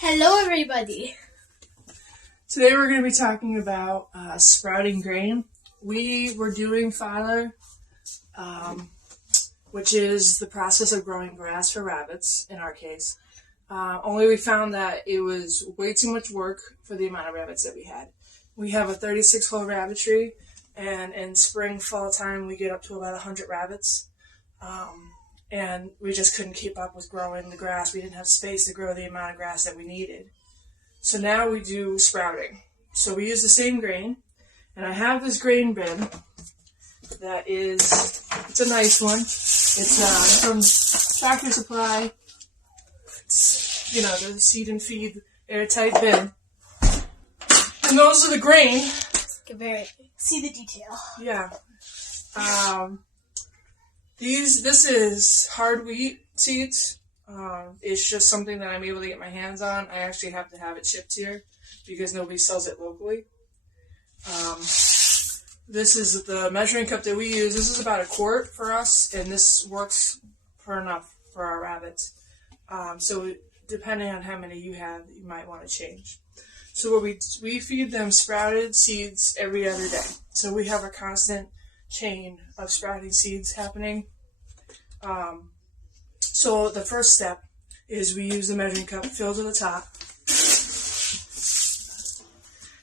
Hello, everybody. Today we're going to be talking about sprouting grain. We were doing fodder, which is the process of growing grass for rabbits, in our case. Only we found that it was way too much work for the amount of rabbits that we had. We have a 36-hole rabbitry, and in spring, fall time, we get up to about 100 rabbits. And we just couldn't keep up with growing the grass. We didn't have space to grow the amount of grass that we needed. So now we do sprouting. So we use the same grain, and I have this grain bin that it's a nice one. It's from Tractor Supply. It's, the seed and feed airtight bin. And those are the grain. See the detail. Yeah. This is hard wheat seeds. It's just something that I'm able to get my hands on. I actually have to have it shipped here because nobody sells it locally. This is the measuring cup that we use. This is about a quart for us, and this works for enough for our rabbits. So depending on how many you have, you might want to change. So we feed them sprouted seeds every other day. So we have a constant chain of sprouting seeds happening. So the first step is we use the measuring cup filled to the top.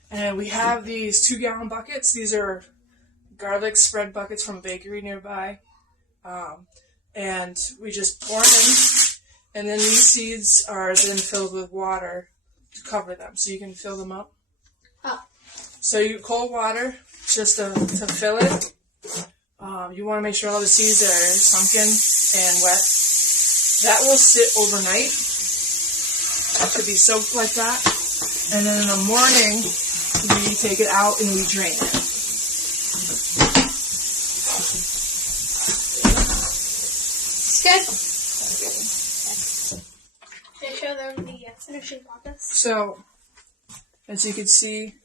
And we have these 2-gallon buckets. These are garlic spread buckets from a bakery nearby. And we just pour them in. And then these seeds are then filled with water to cover them. So you can fill them up. Oh. So you cold water just to fill it. You want to make sure all the seeds are sunken and wet. That will sit overnight. It should be soaked like that. And then in the morning, we take it out and we drain it. Good. Can I show them the finishing process? So, as you can see,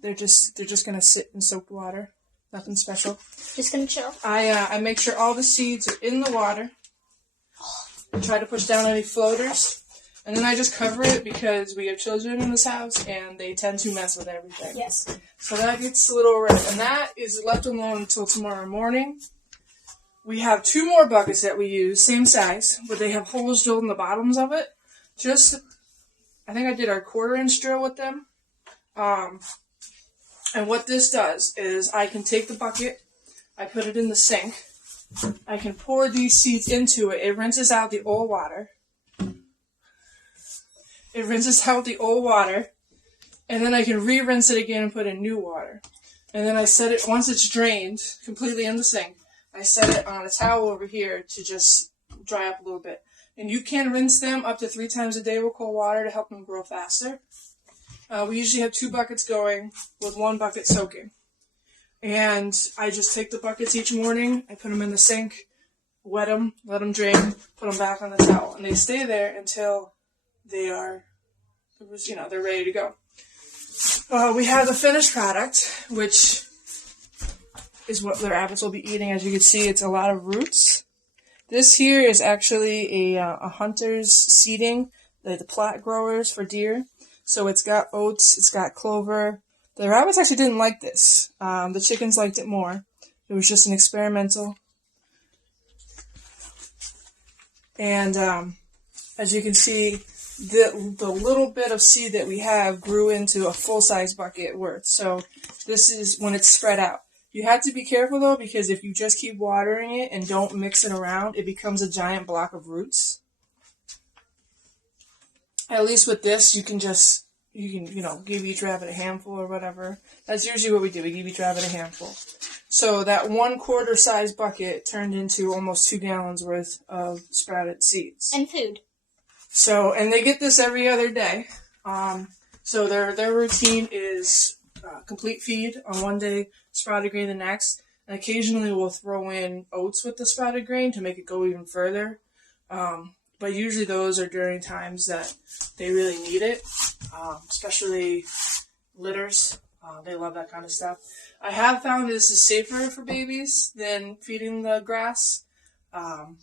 they're just going to sit in soaked water. Nothing special. Just gonna chill. I make sure all the seeds are in the water. I try to push down any floaters. And then I just cover it because we have children in this house and they tend to mess with everything. Yes. So that gets a little red. And that is left alone until tomorrow morning. We have 2 more buckets that we use, same size, but they have holes drilled in the bottoms of it. I think I did our 1/4-inch drill with them. And what this does is I can take the bucket, I put it in the sink, I can pour these seeds into it. It rinses out the old water. And then I can re-rinse it again and put in new water. And then I set it, once it's drained completely in the sink, I set it on a towel over here to just dry up a little bit. And you can rinse them up to 3 times a day with cold water to help them grow faster. We usually have 2 buckets going with 1 bucket soaking. And I just take the buckets each morning, I put them in the sink, wet them, let them drain, put them back on the towel. And they stay there until they're ready to go. We have the finished product, which is what the rabbits will be eating. As you can see, it's a lot of roots. This here is actually a hunter's seeding, the plat growers for deer. So it's got oats, it's got clover. The rabbits actually didn't like this. The chickens liked it more. It was just an experimental. And as you can see, the little bit of seed that we have grew into a full-size bucket worth. So this is when it's spread out. You have to be careful though, because if you just keep watering it and don't mix it around, it becomes a giant block of roots. At least with this, you can give each rabbit a handful or whatever. That's usually what we do. We give each rabbit a handful. So that 1/4 size bucket turned into almost 2 gallons worth of sprouted seeds. And food. So, and they get this every other day. So their routine is complete feed on one day, sprouted grain the next. And occasionally we'll throw in oats with the sprouted grain to make it go even further. But usually those are during times that they really need it, especially litters. They love that kind of stuff. I have found this is safer for babies than feeding the grass. Don't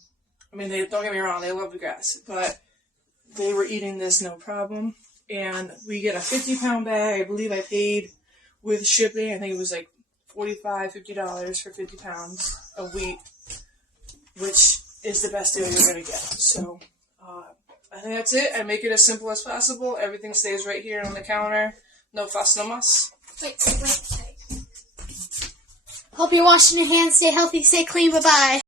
get me wrong, they love the grass, but they were eating this no problem. And we get a 50-pound bag. I believe I paid with shipping, I think it was like $45, $50 for 50 pounds of wheat, which is the best deal you're going to get. So I think that's it. I make it as simple as possible. Everything stays right here on the counter. No fuss, no muss. Wait. Hope you're washing your hands. Stay healthy, stay clean. Bye-bye.